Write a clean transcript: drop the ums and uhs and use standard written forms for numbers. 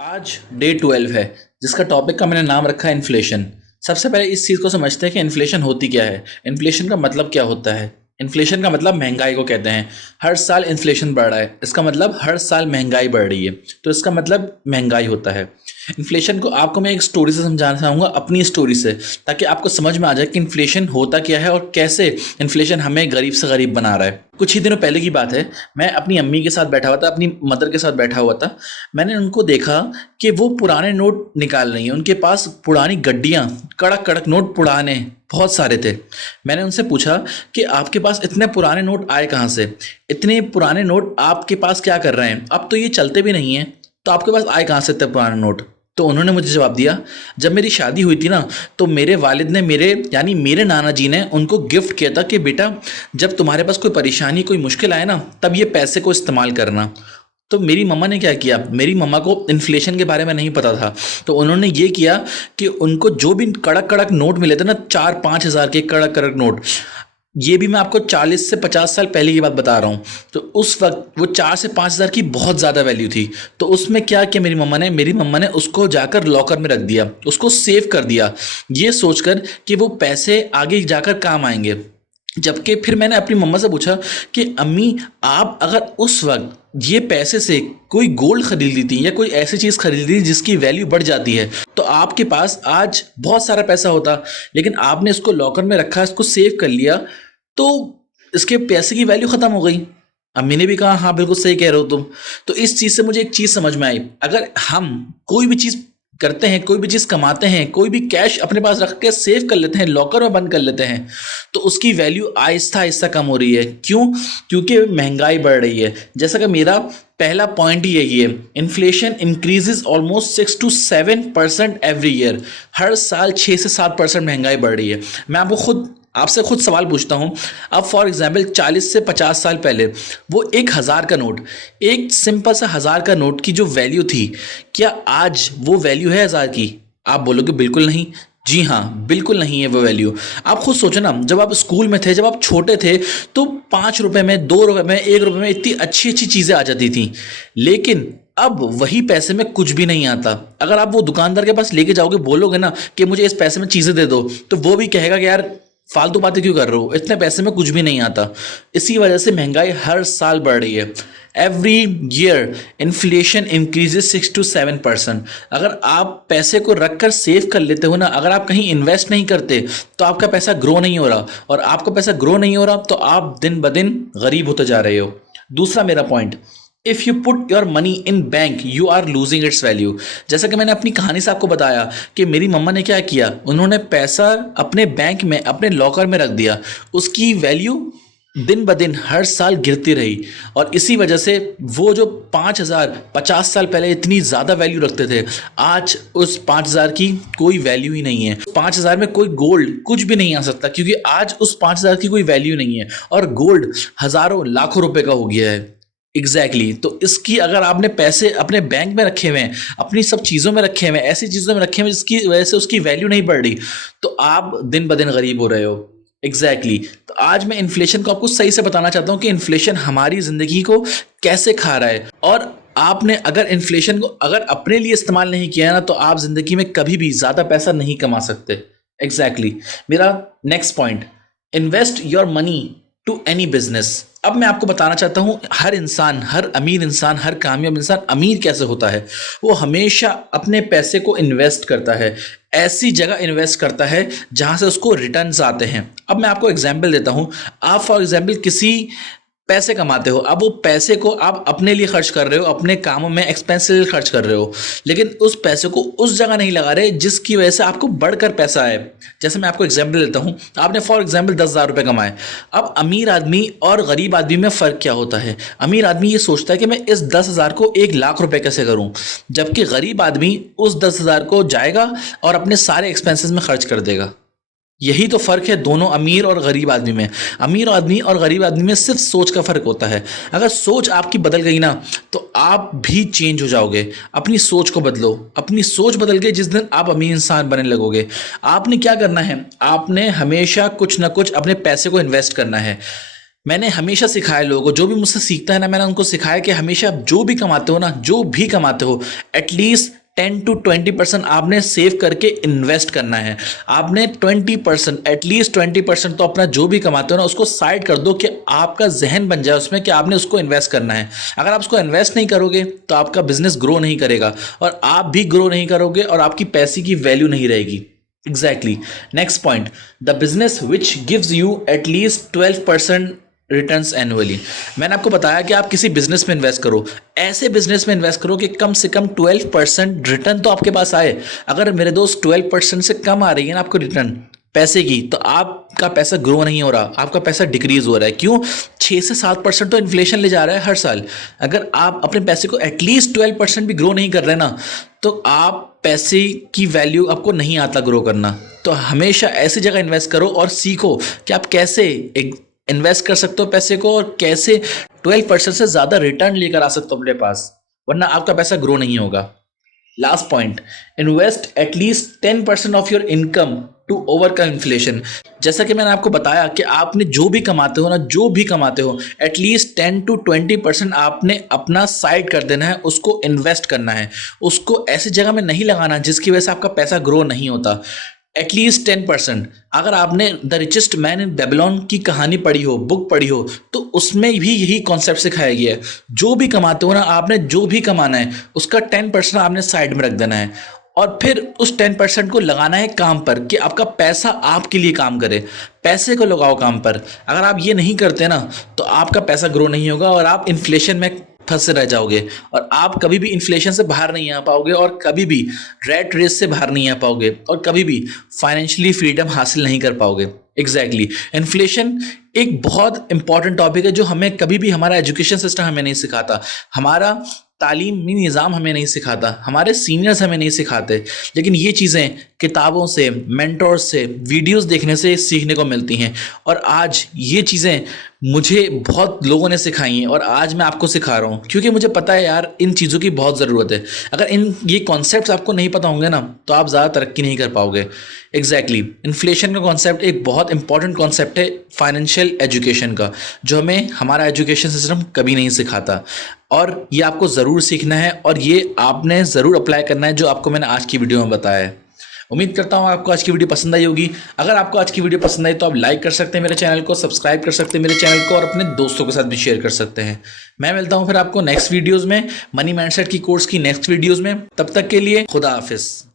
आज डे 12 है जिसका टॉपिक का मैंने नाम रखा है इन्फ्लेशन। सबसे पहले इस चीज़ को समझते हैं कि इन्फ्लेशन होती क्या है। इन्फ्लेशन का मतलब क्या होता है। इन्फ्लेशन का मतलब महंगाई को कहते हैं। हर साल इन्फ्लेशन बढ़ रहा है, इसका मतलब हर साल महंगाई बढ़ रही है, तो इसका मतलब महंगाई होता है। इन्फ्लेशन को आपको मैं एक स्टोरी से समझाना चाहूँगा, अपनी स्टोरी से, ताकि आपको समझ में आ जाए कि इन्फ्लेशन होता क्या है और कैसे इन्फ्लेशन हमें गरीब से गरीब बना रहा है। कुछ ही दिनों पहले की बात है, मैं अपनी अम्मी के साथ बैठा हुआ था, अपनी मदर के साथ बैठा हुआ था। मैंने उनको देखा कि वो पुराने नोट निकाल रही हैं। उनके पास पुरानी गड्डियाँ, कड़क कड़क नोट पुराने बहुत सारे थे। मैंने उनसे पूछा कि आपके पास इतने पुराने नोट आए कहाँ से? इतने पुराने नोट आपके पास क्या कर रहे हैं? अब तो ये चलते भी नहीं हैं, तो आपके पास आए कहाँ से इतने पुराने नोट? तो उन्होंने मुझे जवाब दिया, जब मेरी शादी हुई थी ना, तो मेरे वालिद ने मेरे नाना जी ने उनको गिफ्ट किया था कि बेटा, जब तुम्हारे पास कोई परेशानी, कोई मुश्किल आए ना, तब ये पैसे को इस्तेमाल करना। तो मेरी मम्मा ने क्या किया, मेरी मम्मा को इन्फ्लेशन के बारे में नहीं पता था, तो उन्होंने ये किया कि उनको जो भी कड़क कड़क नोट मिले थे ना, 4-5 हज़ार के कड़क कड़क नोट, ये भी मैं आपको 40 से 50 साल पहले की बात बता रहा हूँ, तो उस वक्त वो 4 से 5 हज़ार की बहुत ज़्यादा वैल्यू थी। तो उसमें क्या किया मेरी मम्मा ने उसको जाकर लॉकर में रख दिया, उसको सेव कर दिया, ये सोचकर कि वो पैसे आगे जाकर काम आएंगे। जबकि फिर मैंने अपनी मम्मा से पूछा कि अम्मी, आप अगर उस वक्त ये पैसे से कोई गोल्ड खरीद ली थी या कोई ऐसी चीज़ खरीद ली जिसकी वैल्यू बढ़ जाती है, तो आपके पास आज बहुत सारा पैसा होता, लेकिन आपने इसको लॉकर में रखा, इसको सेव कर लिया, तो इसके पैसे की वैल्यू ख़त्म हो गई। अम्मी ने भी कहा, हाँ बिल्कुल सही कह रहे हो तुम। तो इस चीज़ से मुझे एक चीज़ समझ में आई, अगर हम कोई भी चीज़ करते हैं, कोई भी चीज़ कमाते हैं, कोई भी कैश अपने पास रख के सेव कर लेते हैं, लॉकर में बंद कर लेते हैं, तो उसकी वैल्यू आहिस्ता आहिस्ता कम हो रही है। क्यों? क्योंकि महंगाई बढ़ रही है। जैसा कि मेरा पहला पॉइंट ही यही है, inflation increases almost 6 to 7% every year. हर साल 6 से 7% महंगाई बढ़ रही है। मैं आपसे खुद सवाल पूछता हूँ, अब फॉर एग्जाम्पल 40 से 50 साल पहले वो 1 हज़ार का नोट, एक सिंपल सा 1,000 का नोट की जो वैल्यू थी, क्या आज वो वैल्यू है 1,000 की? आप बोलोगे बिल्कुल नहीं। जी हाँ, बिल्कुल नहीं है वो वैल्यू। आप खुद सोचो ना, जब आप स्कूल में थे, जब आप छोटे थे, तो 5 रुपए में, 2 रुपए में, 1 रुपए में इतनी अच्छी अच्छी चीज़ें आ जाती थी, लेकिन अब वही पैसे में कुछ भी नहीं आता। अगर आप वो दुकानदार के पास लेके जाओगे, बोलोगे ना कि मुझे इस पैसे में चीज़ें दे दो, तो वो भी कहेगा कि यार फालतू बातें क्यों कर रहे हो, इतने पैसे में कुछ भी नहीं आता। इसी वजह से महंगाई हर साल बढ़ रही है। Every year inflation increases 6 to 7%। अगर आप पैसे को रख कर सेव कर लेते हो ना, अगर आप कहीं इन्वेस्ट नहीं करते, तो आपका पैसा ग्रो नहीं हो रहा, और आपका पैसा ग्रो नहीं हो रहा तो आप दिन ब दिन गरीब होते जा रहे हो। दूसरा मेरा point, if you put your money in bank you are losing its value. जैसा कि मैंने अपनी कहानी से आपको बताया कि मेरी मम्मा ने क्या किया, उन्होंने पैसा अपने बैंक में, अपने लॉकर में रख दिया, उसकी वैल्यू दिन ब दिन हर साल गिरती रही, और इसी वजह से वो जो 5,000 50 साल पहले इतनी ज़्यादा वैल्यू रखते थे, आज उस 5,000 की कोई वैल्यू ही नहीं है। 5,000 में कोई गोल्ड कुछ भी नहीं आ सकता, क्योंकि आज उस 5,000 की कोई वैल्यू नहीं है, और गोल्ड हज़ारों लाखों रुपए का हो गया है। एग्जैक्टली तो इसकी, अगर आपने पैसे अपने बैंक में रखे हुए हैं, अपनी सब चीज़ों में रखे हुए हैं, ऐसी चीज़ों में रखे हुए हैं जिसकी वजह से उसकी वैल्यू नहीं बढ़ रही, तो आप दिन ब दिन गरीब हो रहे हो। एग्जैक्टली तो आज मैं इन्फ्लेशन को आपको सही से बताना चाहता हूँ कि इन्फ्लेशन हमारी ज़िंदगी को कैसे खा रहा है, और आपने अगर इन्फ्लेशन को अगर अपने लिए इस्तेमाल नहीं किया ना, तो आप ज़िंदगी में कभी भी ज़्यादा पैसा नहीं कमा सकते। एग्जैक्टली मेरा next point, invest your money to any business. अब मैं आपको बताना चाहता हूँ, हर इंसान, हर अमीर इंसान, हर कामयाब इंसान अमीर कैसे होता है। वो हमेशा अपने पैसे को इन्वेस्ट करता है, ऐसी जगह इन्वेस्ट करता है जहाँ से उसको रिटर्न्स आते हैं। अब मैं आपको एग्जांपल देता हूँ, आप फॉर एग्जांपल किसी पैसे कमाते हो, अब वो पैसे को आप अपने लिए खर्च कर रहे हो, अपने कामों में एक्सपेंस लिए खर्च कर रहे हो, लेकिन उस पैसे को उस जगह नहीं लगा रहे जिसकी वजह से आपको बढ़कर पैसा आए। जैसे मैं आपको एग्जांपल देता हूँ, आपने फॉर एग्जांपल 10,000 रुपये कमाए। अब अमीर आदमी और गरीब आदमी में फ़र्क क्या होता है? अमीर आदमी ये सोचता है कि मैं इस 10,000 को 1,00,000 रुपये कैसे करूँ, जबकि गरीब आदमी उस 10,000 को जाएगा और अपने सारे एक्सपेंसेस में खर्च कर देगा। यही तो फ़र्क है दोनों अमीर और गरीब आदमी में। अमीर आदमी और गरीब आदमी में सिर्फ सोच का फ़र्क होता है। अगर सोच आपकी बदल गई ना, तो आप भी चेंज हो जाओगे। अपनी सोच को बदलो। अपनी सोच बदल के जिस दिन आप अमीर इंसान बनने लगोगे, आपने क्या करना है, आपने हमेशा कुछ ना कुछ अपने पैसे को इन्वेस्ट करना है। मैंने हमेशा सिखाया लोगों को, जो भी मुझसे सीखता है ना, मैंने उनको सिखाया कि हमेशा जो भी कमाते हो ना, जो भी कमाते हो, एटलीस्ट 10 to 20% आपने सेव करके इन्वेस्ट करना है। आपने 20%, एटलीस्ट 20% तो अपना जो भी कमाते हो ना उसको साइड कर दो, कि आपका जहन बन जाए उसमें कि आपने उसको इन्वेस्ट करना है। अगर आप उसको इन्वेस्ट नहीं करोगे तो आपका बिजनेस ग्रो नहीं करेगा, और आप भी ग्रो नहीं करोगे, और आपकी पैसे की वैल्यू नहीं रहेगी। Exactly. Next point, the business which gives you at least 12% returns annually. मैंने आपको बताया कि आप किसी बिजनेस में इन्वेस्ट करो, ऐसे बिजनेस में इन्वेस्ट करो कि कम से कम 12% रिटर्न तो आपके पास आए। अगर मेरे दोस्त 12% से कम आ रही है ना आपको रिटर्न पैसे की, तो आपका पैसा ग्रो नहीं हो रहा, आपका पैसा डिक्रीज हो रहा है। क्यों? 6 से 7% तो इन्फ्लेशन ले जा रहा है हर साल। अगर आप अपने पैसे को एटलीस्ट 12% भी ग्रो नहीं कर रहे ना, तो आप पैसे की वैल्यू आपको नहीं आता ग्रो करना। तो हमेशा ऐसी जगह इन्वेस्ट करो और सीखो कि आप कैसे इन्वेस्ट कर सकते हो पैसे को, और कैसे 12% से ज़्यादा रिटर्न लेकर आ सकते हो अपने पास, वरना आपका पैसा ग्रो नहीं होगा। Last point, invest at least 10% of your income to overcome inflation. जैसा कि मैंने आपको बताया कि आपने जो भी कमाते हो ना, जो भी कमाते हो, एटलीस्ट 10 to 20% आपने अपना साइड कर देना है, उसको इन्वेस्ट करना है। उसको ऐसी जगह में नहीं लगाना जिसकी वजह से आपका पैसा ग्रो नहीं होता। एटलीस्ट 10%। अगर आपने the richest man in Babylon की कहानी पढ़ी हो, बुक पढ़ी हो, तो उसमें भी यही कॉन्सेप्ट सिखाया गया है। जो भी कमाते हो ना, आपने जो भी कमाना है उसका 10% आपने साइड में रख देना है, और फिर उस 10% को लगाना है काम पर, कि आपका पैसा आपके लिए काम करे। पैसे को लगाओ काम पर। अगर आप ये नहीं करते ना, तो आपका पैसा ग्रो नहीं होगा, और आप इन्फ्लेशन में फंसे रह जाओगे, और आप कभी भी इन्फ्लेशन से बाहर नहीं आ पाओगे, और कभी भी रैट रेस से बाहर नहीं आ पाओगे, और कभी भी फाइनेंशियली फ्रीडम हासिल नहीं कर पाओगे। एग्जैक्टली। इन्फ्लेशन एक बहुत इंपॉर्टेंट टॉपिक है, जो हमें कभी भी हमारा एजुकेशन सिस्टम हमें नहीं सिखाता, हमारा तालीमी निज़ाम हमें नहीं सिखाता, हमारे सीनियर्स हमें नहीं सिखाते। लेकिन ये चीज़ें किताबों से, मेंटोर्स से, वीडियोस देखने से सीखने को मिलती हैं, और आज ये चीज़ें मुझे बहुत लोगों ने सिखाई हैं, और आज मैं आपको सिखा रहा हूँ, क्योंकि मुझे पता है यार इन चीज़ों की बहुत ज़रूरत है। अगर ये कॉन्सेप्ट्स आपको नहीं पता होंगे ना, तो आप ज़्यादा तरक्की नहीं कर पाओगे। एग्जैक्टली। इन्फ्लेशन का कॉन्सेप्ट एक बहुत इंपॉर्टेंट कॉन्सेप्ट है फाइनेंशियल एजुकेशन का, जो हमें हमारा एजुकेशन सिस्टम कभी नहीं सिखाता, और ये आपको ज़रूर सीखना है, और ये आपने ज़रूर अप्लाई करना है, जो आपको मैंने आज की वीडियो में बताया है। उम्मीद करता हूँ आपको आज की वीडियो पसंद आई होगी। अगर आपको आज की वीडियो पसंद आई तो आप लाइक कर सकते हैं मेरे चैनल को, सब्सक्राइब कर सकते हैं मेरे चैनल को, और अपने दोस्तों के साथ भी शेयर कर सकते हैं। मैं मिलता हूँ फिर आपको नेक्स्ट वीडियोज़ में, मनी माइंडसेट की कोर्स की नेक्स्ट वीडियोज़ में। तब तक के लिए खुदा हाफिज़।